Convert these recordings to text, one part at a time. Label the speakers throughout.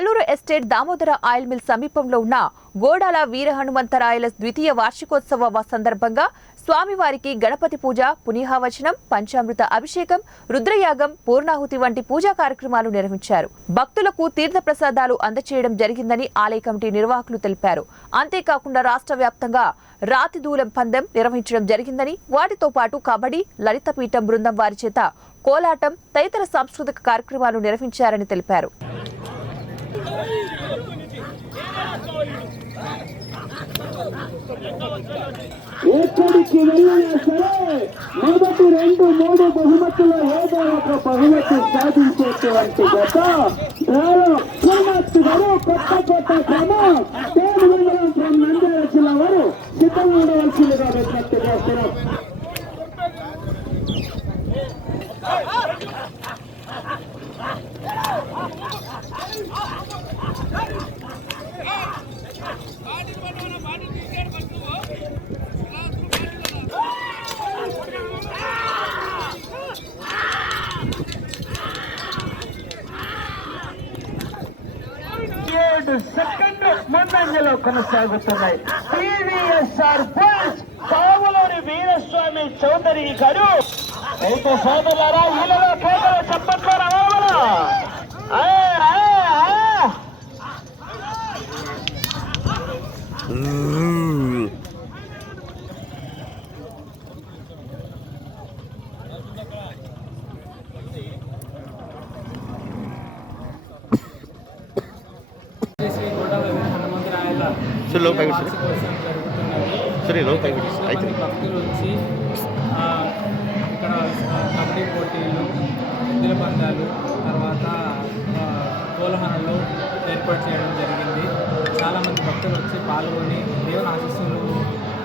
Speaker 1: Alluru estate Damodara oil mill సమీపంలో ఉన్న గోడాల వీర హనుమంతరాయల ద్వితీయ వార్షికోత్సవ సందర్భంగా స్వామివారికి గణపతి పూజ పునీహావచనం పంచామృత అభిషేకం రుద్రయాగం పూర్ణాహుతి వంటి పూజా కార్యక్రమాలు నిర్వహించారు. భక్తులకు తీర్థప్రసాదాలు అందచేయడం జరిగిందని ఆలయ కమిటీ నిర్వాహకులు తెలిపారు. అంతేకాకుండా రాష్ట్ర వ్యాప్తంగా రాతి దూలం పందెం నిర్వహించడం జరిగిందని వాటితో పాటు కబడ్డీ లలితపీఠం బృందం వారి చేత కోలాటం తదితర సాంస్కృతిక కార్యక్రమాలు నిర్వహించారని తెలిపారు.
Speaker 2: ఎక్కడికి వెళ్ళినా సరే మొదటి రెండు మూడు బహుమతులు ఏదో ఒక బహుమతి సాధించేటువంటి గత డ్రాలో పూర్ణాస్తు గారు కొత్త కొత్త క్రమం. తేడు మండలం ఫ్రమ్ నంద్యాల జిల్లా వారు సిద్ధంగా ఉండవలసిందిగా విజ్ఞప్తి చేస్తున్నాం ఏడు సెకండ్లు ముందంజలో కొనసాగుతున్నాయి. టీవీఎస్ఆర్ బుల్స్ కావులోని వీరస్వామి చౌదరి గారు. రైతు సోదరులారా
Speaker 3: ಸರ್, ಲೋ ಪ್ಯಾಕೆಟ್ ಸರ್.
Speaker 4: వార్షికోత్సవం జరుగుతున్నది
Speaker 3: సరే లో ప్యాకెట్
Speaker 4: చాలా
Speaker 3: అయితే
Speaker 4: మంది భక్తులు వచ్చి ఆ, ఇక్కడ ఆ, కబడ్డీ పోటీలు ఎద్దుల పందాలు తర్వాత ఆ, కోలాహలాలు ఏర్పాటు చేయడం జరిగింది చాలామంది భక్తులు వచ్చి పాల్గొని దేవుని ఆశీస్సులు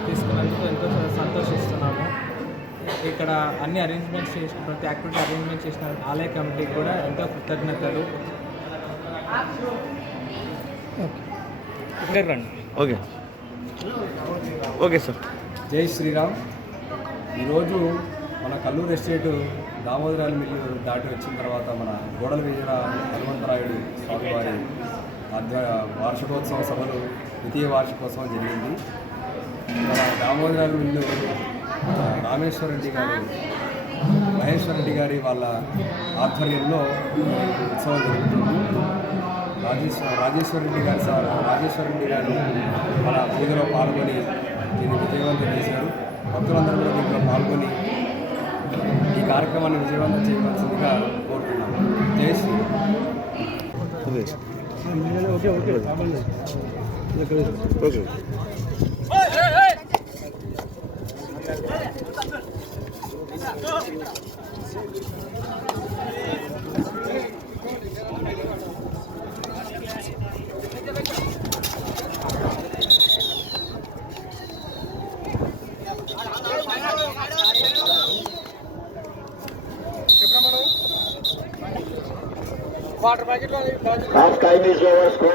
Speaker 4: తీసుకున్నందుకు ఎంతో సంతోషిస్తున్నాము. ఇక్కడ అన్ని అరేంజ్మెంట్స్ చేసిన ప్రతి యాక్టివిటీ అరేంజ్మెంట్ చేసిన ఆలయ కమిటీకి కూడా ఎంతో కృతజ్ఞతలు.
Speaker 3: ఓకే. Okay sir.
Speaker 5: జై శ్రీరామ్. ఈరోజు మన కల్లూరు ఎస్టేటు దామోదరాల మిల్లు దాటి వచ్చిన తర్వాత మన గోడల వీర హనుమంతరాయుడు స్వామివారి అధ్య వార్షికోత్సవ సభలు ద్వితీయ వార్షికోత్సవం జరిగింది. మన దామోదరాల మిల్లు రామేశ్వర రెడ్డి గారు మహేశ్వర రెడ్డి గారి వాళ్ళ ఆధ్వర్యంలో ఉత్సవం జరుగుతుంది. రాజేశ్వర రాజేశ్వర రెడ్డి గారు సార్ రాజేశ్వర రెడ్డి గారు మన పూజలో పాల్గొని దీన్ని విజయవంతం చేశారు. భక్తులందరూ కూడా దీంట్లో పాల్గొని ఈ కార్యక్రమాన్ని విజయవంతం చేయవలసిందిగా కోరుతున్నాము జై Shri
Speaker 3: okay okay. Okay.
Speaker 2: okay okay okay Half time is over, score